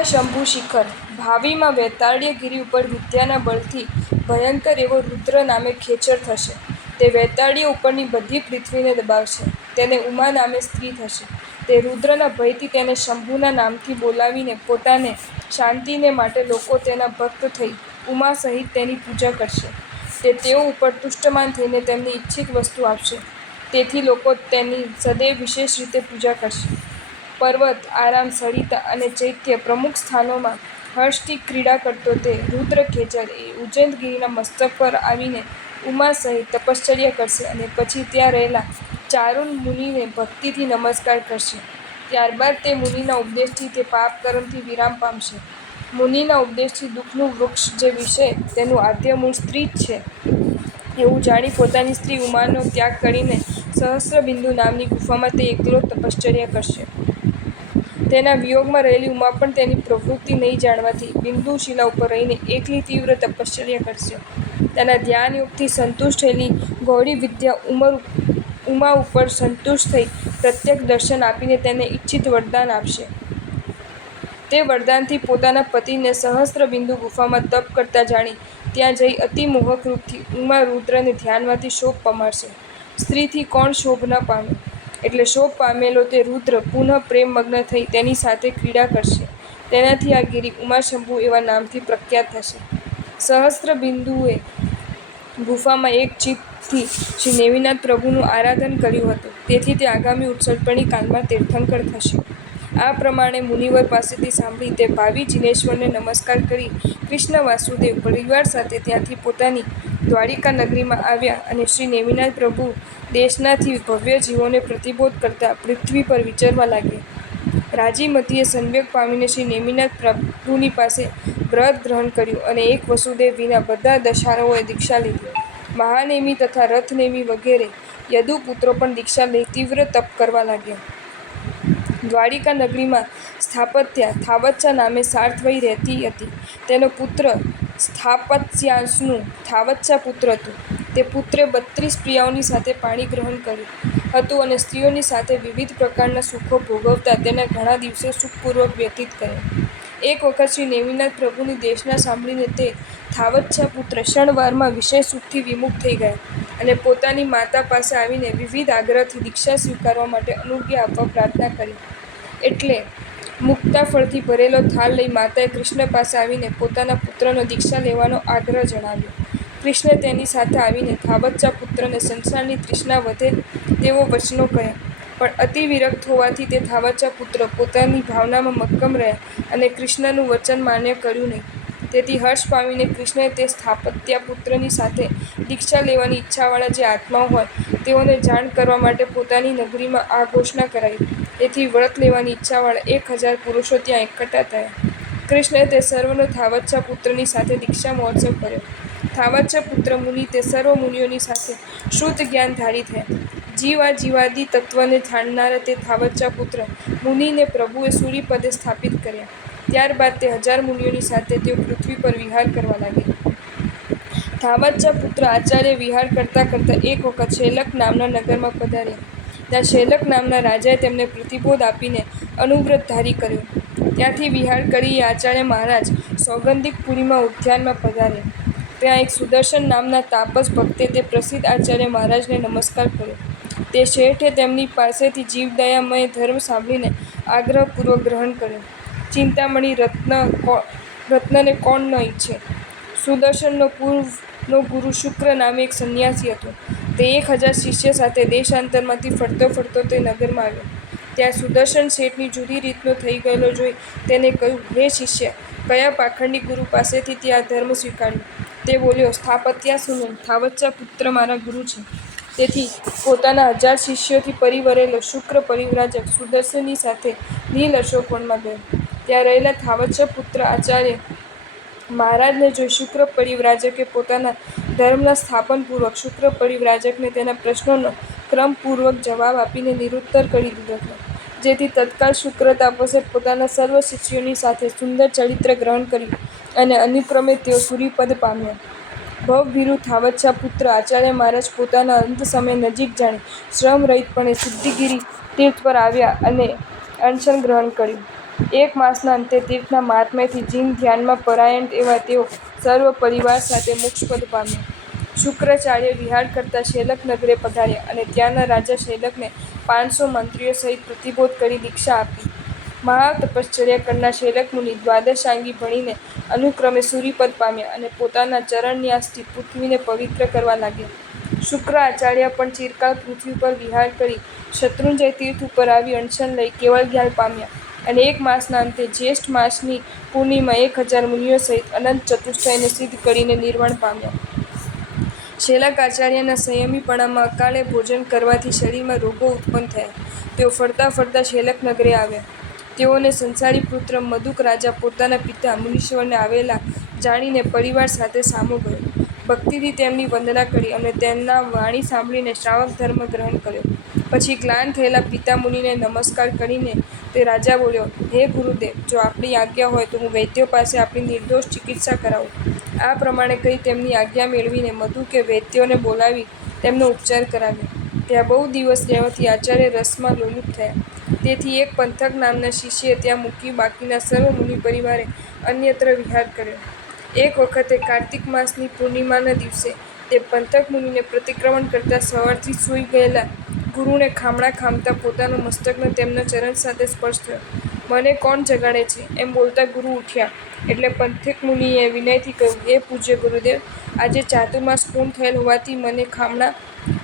ઉમાશંભુ શિખર ભાવિમાં વૈતાળીયગિરિ ઉપર વિદ્યાના બળથી ભયંકર એવો રુદ્ર નામે ખેચર થશે. તે વૈતાળીય ઉપરની બધી પૃથ્વીને દબાવશે. તેને ઉમા નામે સ્ત્રી થશે. તે રુદ્રના ભયથી તેને શંભુના નામથી બોલાવીને પોતાને શાંતિને માટે લોકો તેના ભક્ત થઈ ઉમા સહિત તેની પૂજા કરશે. તે તેઓ ઉપર તુષ્ટમાન થઈને તેમને ઈચ્છિત વસ્તુ આપશે. તેથી લોકો તેની સદૈવ વિશેષ રીતે પૂજા કરશે. પર્વત, આરામ, સરિતા અને ચૈત્ય પ્રમુખ સ્થાનોમાં હર્ષથી ક્રીડા કરતો તે રુદ્રખેચર એ ઉજ્જૈનગિરિના મસ્તક પર આવીને ઉમા સહિત તપશ્ચર્યા કરશે અને પછી ત્યાં રહેલા ચારુણ મુનિને ભક્તિથી નમસ્કાર કરશે. ત્યારબાદ તે મુનિના ઉપદેશથી તે પાપ કર્મથી વિરામ પામશે. મુનિના ઉપદેશથી દુઃખનું વૃક્ષ જે વિષય તેનું આદ્યમૂળ સ્ત્રી જ છે એવું જાણી પોતાની સ્ત્રી ઉમાનો ત્યાગ કરીને સહસ્રબિંદુ નામની ગુફામાં તે એકલો તપશ્ચર્યા કરશે. તેના વિયોગમાં રહેલી ઉમા પણ તેની પ્રવૃત્તિ નહીં જાણવાથી બિંદુ શિલા ઉપર રહીને એકલી તીવ્ર તપશ્ચર્યા કરશે. તેના ધ્યાનયોગથી સંતુષ્ટ થયેલી ગૌરી વિદ્યા ઉમા ઉપર સંતુષ્ટ થઈ પ્રત્યક્ષ દર્શન આપીને તેને ઈચ્છિત વરદાન આપશે. તે વરદાનથી પોતાના પતિને સહસ્રબિંદુ ગુફામાં તપ કરતા જાણી ત્યાં જઈ અતિ મોહક રૂપથી ઉમા રુદ્રને ધ્યાનમાંથી શોભ પમાડશે. સ્ત્રીથી કોણ શોભ ન પામે? એટલે શોભ પામેલો તે રુદ્ર પુનઃ પ્રેમમગ્ન થઈ તેની સાથે ક્રીડા કરશે. તેનાથી આ ગિરિ ઉમાશંભુ એવા નામથી પ્રખ્યાત થશે. સહસ્રબિંદુએ ગુફામાં એક ચિત્તથી શ્રી નેમિનાથ પ્રભુનું આરાધન કર્યું હતું. તેથી તે આગામી ઉત્સર્પણી કાળમાં તીર્થંકર થશે. આ પ્રમાણે મુનિવર પાસેથી સાંભળી તે ભાવિ જિનેશ્વરને નમસ્કાર કરી કૃષ્ણ વાસુદેવ પરિવાર સાથે ત્યાંથી પોતાની દ્વારિકા નગરીમાં આવ્યા અને શ્રી નેમિનાથ પ્રભુ દેશનાથી ભવ્ય જીવોને પ્રતિબોધ કરતા પૃથ્વી પર વિચરવા લાગ્યા. રાજીમતીએ સંવેગ પામીને શ્રી નેમિનાથ પ્રભુની પાસે વ્રત ગ્રહણ કર્યું અને એક વસુદેવ વિના બધા દશારોએ દીક્ષા લીધી. મહાનેમિ તથા રથનેમિ વગેરે યદુપુત્રો પણ દીક્ષા લઈ તીવ્ર તપ કરવા લાગ્યા. દ્વારિકા નગરીમાં સ્થાપત્યા થાવચ્ચા નામે સાર્થવયી રહેતી હતી. તેનો પુત્ર સ્થાપત્યાંશનું થાવચ્ચા પુત્ર હતું. તે પુત્રે 32 પ્રિયાઓની સાથે પાણી ગ્રહણ કર્યું હતું અને સ્ત્રીઓની સાથે વિવિધ પ્રકારના સુખો ભોગવતા તેના ઘણા દિવસો સુખપૂર્વક વ્યતીત કર્યા. એક વખત શ્રી નેમિનાથ પ્રભુની દેશના સાંભળીને તે થાવચ્ચા પુત્ર ક્ષણવારમાં વિષય સુખથી વિમુખ થઈ ગયા અને પોતાની માતા પાસે આવીને વિવિધ આગ્રહથી દીક્ષા સ્વીકારવા માટે અનુજ્ઞા આપવા પ્રાર્થના કરી. એટલે મુક્તાફળથી ભરેલો થાળ લઈ માતાએ કૃષ્ણ પાસે આવીને પોતાના પુત્રનો દીક્ષા લેવાનો આગ્રહ જણાવ્યો. કૃષ્ણે તેની સાથે આવીને થાવચ્ચા પુત્રને સંસારની તૃષ્ણા વધે તેવો વચનો કહ્યા. પણ અતિ વિરક્ત હોવાથી તે થાવચ્ચા પુત્ર પોતાની ભાવનામાં મક્કમ રહ્યા અને કૃષ્ણનું વચન માન્ય કર્યું નહીં. તેથી હર્ષ પામીને કૃષ્ણએ તે સ્થાપત્યા પુત્રની સાથે દીક્ષા લેવાની ઈચ્છાવાળા જે આત્માઓ હોય તેઓને જાણ કરવા માટે પોતાની નગરીમાં આ ઘોષણા કરાવી. તેથી વ્રત લેવાની ઈચ્છાવાળા 1000 પુરુષો ત્યાં એકઠા થયા. કૃષ્ણએ તે સર્વનો થાવચ્ચા પુત્રની સાથે દીક્ષા મહોત્સવ કર્યો. થાવચ્ચા પુત્ર મુનિ તે સર્વ મુનિઓની સાથે શુદ્ધ જ્ઞાનધારી થયા. જીવાદિ તત્વને જાણનારા તે થાવચ્ચા પુત્ર મુનિને પ્રભુએ સૂર્યપદે સ્થાપિત કર્યા. ત્યારબાદ તે 1000 મુનિઓની સાથે તેઓ પૃથ્વી પર વિહાર કરવા લાગ્યા. થાવચ્ચા પુત્ર આચાર્ય વિહાર કરતા કરતા એક વખત શૈલક નામના નગરમાં પધાર્યા. ત્યાં શૈલક નામના રાજાએ તેમને પ્રતિબોધ આપીને અનુવ્રતધારી કર્યો. ત્યાંથી વિહાર કરી આચાર્ય મહારાજ સૌગંધિકપુરીમાં ઉદ્યાનમાં પધાર્યા. ત્યાં એક સુદર્શન નામના તાપસ ભક્તે તે પ્રસિદ્ધ આચાર્ય મહારાજને નમસ્કાર કર્યો. તે શેઠે તેમની પાસેથી જીવદયામય ધર્મ સાંભળીને આગ્રહપૂર્વક ગ્રહણ કર્યો. ચિંતામણી રત્નને કોણ ન ઈચ્છે? સુદર્શનનો પૂર્વનો ગુરુ શુક્ર નામે એક સંન્યાસી હતો. તે 1000 શિષ્ય સાથે દેશાંતરમાંથી ફરતો ફરતો તે નગરમાં આવ્યો. ત્યાં સુદર્શન શેઠની જુદી રીતનો થઈ ગયેલો જોઈ તેને કહ્યું, હે શિષ્ય, કયા પાખંડી ગુરુ પાસેથી તે આ ધર્મ સ્વીકાર્યો? તે બોલ્યો, સ્થાપત્યાસુનો થાવચ્ચા પુત્ર મારા ગુરુ છે. તેથી પોતાના 1000 શિષ્યોથી પરિવરેલો શુક્ર પરિવ્રાજક સુદર્શનની સાથે નીલ અશોકવનમાં ગયો. ત્યાં રહેલા થાવચ્ચા પુત્ર આચાર્ય મહારાજને જોઈ શુક્ર પરિવ્રાજકે પોતાના ધર્મના સ્થાપનપૂર્વક શુક્ર પરિવ્રાજકને તેના પ્રશ્નોનો ક્રમપૂર્વક જવાબ આપીને નિરુત્તર કરી દીધો હતો. જેથી તત્કાળ શુક્ર તાપસે પોતાના સર્વ શિષ્યોની સાથે સુંદર ચરિત્ર ગ્રહણ કર્યું અને અનુક્રમે તેઓ સૂર્યપદ પામ્યા. ભવભીરુ થાવચ્ચા પુત્ર આચાર્ય મહારાજ પોતાના અંત સમય નજીક જાણી શ્રમરહિતપણે સિદ્ધગિરિ તીર્થ પર આવ્યા અને અનશન ગ્રહણ કર્યું. એક માસના અંતે તીર્થના મહાત્મ્યથી જીન ધ્યાનમાં પરાયણ એવા તેઓ સર્વ પરિવાર સાથે મોક્ષપદ પામ્યા. શુક્રાચાર્ય વિહાર કરતા શૈલક નગરે પધાર્યા અને ત્યાંના રાજા શૈલકને 500 મંત્રીઓ સહિત પ્રતિબોધ કરી દીક્ષા આપી. મહા તપશ્ચર્યા કરનાર શૈલક મુનિ દ્વાદશાંગી ભણીને અનુક્રમે સૂરીપદ પામ્યા અને પોતાના ચરણન્યાસથી પૃથ્વીને પવિત્ર કરવા લાગ્યા. શુક્ર આચાર્ય પણ ચિરકાળ પૃથ્વી પર વિહાર કરી શત્રુંજય તીર્થ ઉપર આવી અનશન લઈ કેવળ જ્ઞાન પામ્યા અને એક માસના અંતે જ્યેષ્ઠ માસની પૂર્ણિમા 1000 મુનિઓ સહિત અનંત ચતુષ્ટયને સિદ્ધ કરીને નિર્વાણ પામ્યા. શૈલક આચાર્યના સંયમીપણામાં અકાળે ભોજન કરવાથી શરીરમાં રોગો ઉત્પન્ન થયા. તેઓ ફરતા ફરતા શૈલક નગરે આવ્યા. તેઓને સંસારી પુત્ર મદુક રાજા પોતાના પિતા મુનીશ્વરને આવેલા જાણીને પરિવાર સાથે સામો ગયો. ભક્તિથી તેમની વંદના કરી અને તેમના વાણી સાંભળીને શ્રાવક ધર્મ ગ્રહણ કર્યો. પછી ગ્લાન થયેલા પિતા મુનિને નમસ્કાર કરીને તે રાજા બોલ્યો, હે ગુરુદેવ, જો આપની આજ્ઞા હોય તો હું વૈદ્યો પાસે આપની નિર્દોષ ચિકિત્સા કરાવું. આ પ્રમાણે કહી તેમની આજ્ઞા મેળવીને મદુકે વૈદ્યોને બોલાવી તેમનો ઉપચાર કરાવ્યો. ત્યાં બહુ દિવસ રહેવાથી આચાર્ય રસમાં લોલુપ થયા. તેથી એક પંથક નામના શિષ્યએ ત્યાં મૂકી બાકીના સર્વ મુનિ પરિવારે અન્યત્ર વિહાર કર્યો. એક વખતે કાર્તિક માસની પૂર્ણિમાના દિવસે તે પંથક મુનિને પ્રતિક્રમણ કરતા સવારથી સૂઈ ગયેલા ગુરુને ખામણા ખામતા પોતાના મસ્તકનો તેમના ચરણ સાથે સ્પર્શ થયો. મને કોણ જગાડે છે? એમ બોલતા ગુરુ ઉઠ્યા. એટલે પંથક મુનિએ વિનયથી કહ્યું, હે પૂજ્ય ગુરુદેવ, આજે ચાતુર્માસ પૂર્ણ થયેલ હોવાથી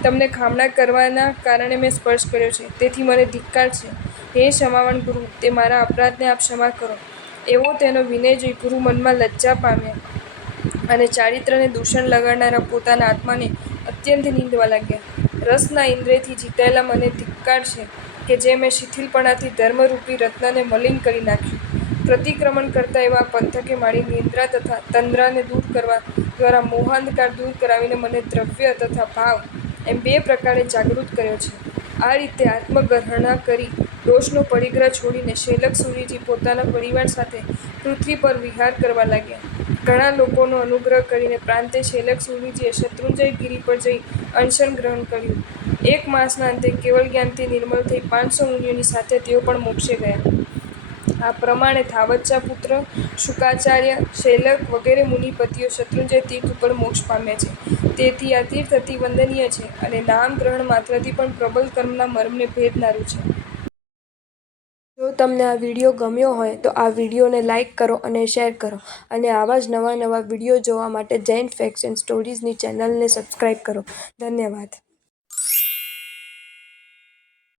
તમને ખામણા કરવાના કારણે મેં સ્પર્શ કર્યો છે. તેથી મને ધિક્કાર છે. હે ક્ષમાવાન ગુરુ, તે મારા અપરાધને આપ ક્ષમા કરો. એવો તેનો વિનય જોઈ ગુરુ મનમાં લજ્જા પામ્યા અને ચારિત્રને દૂષણ લગાડનારા પોતાના આત્માને અત્યંત નિંદવા લાગ્યા. રસના ઇન્દ્રિયથી જીતાયેલા મને ધિક્કાર છે કે જે મેં શિથિલપણાથી ધર્મરૂપી રત્નને મલિન કરી નાખ્યું. પ્રતિક્રમણ કરતા એવા પંથકે મારી નિંદ્રા તથા તંદ્રાને દૂર કરવા દ્વારા મોહાંધકાર દૂર કરાવીને મને દ્રવ્ય તથા ભાવ એમ 2 પ્રકારે જાગૃત કર્યો છે. આ રીતે આત્મગર્હણા કરી દોષનો પરિગ્રહ છોડીને શૈલક સૂરીજી પોતાના પરિવાર સાથે પૃથ્વી પર વિહાર કરવા લાગ્યા. ઘણા લોકોનો અનુગ્રહ કરીને પ્રાંતે શૈલક સૂરીજીએ શત્રુંજય ગિરિ પર જઈ અનશન ગ્રહણ કર્યું. એક માસના અંતે કેવળ જ્ઞાનથી નિર્મળ થઈ 500 મુનિઓની સાથે તેઓ પણ મોક્ષે ગયા. આ પ્રમાણે થાવચ્ચા પુત્ર શુકાચાર્ય, શૈલક વગેરે મુનિપતિઓ શત્રુંજય તીર્થ ઉપર મોક્ષ પામ્યા છે. તેથી આ તીર્થ અતિ વંદનીય છે અને નામ ગ્રહણ માત્રથી પણ પ્રબલ કર્મના મર્મને ભેદનારું છે. જો તમને આ વિડીયો ગમ્યો હોય તો આ વિડીયોને લાઇક કરો અને શેર કરો અને આવા જ નવા વિડીયો જોવા માટે જૈન ફેક્ટ્સ એન્ડ સ્ટોરીઝની ચેનલને સબસ્ક્રાઈબ કરો. ધન્યવાદ.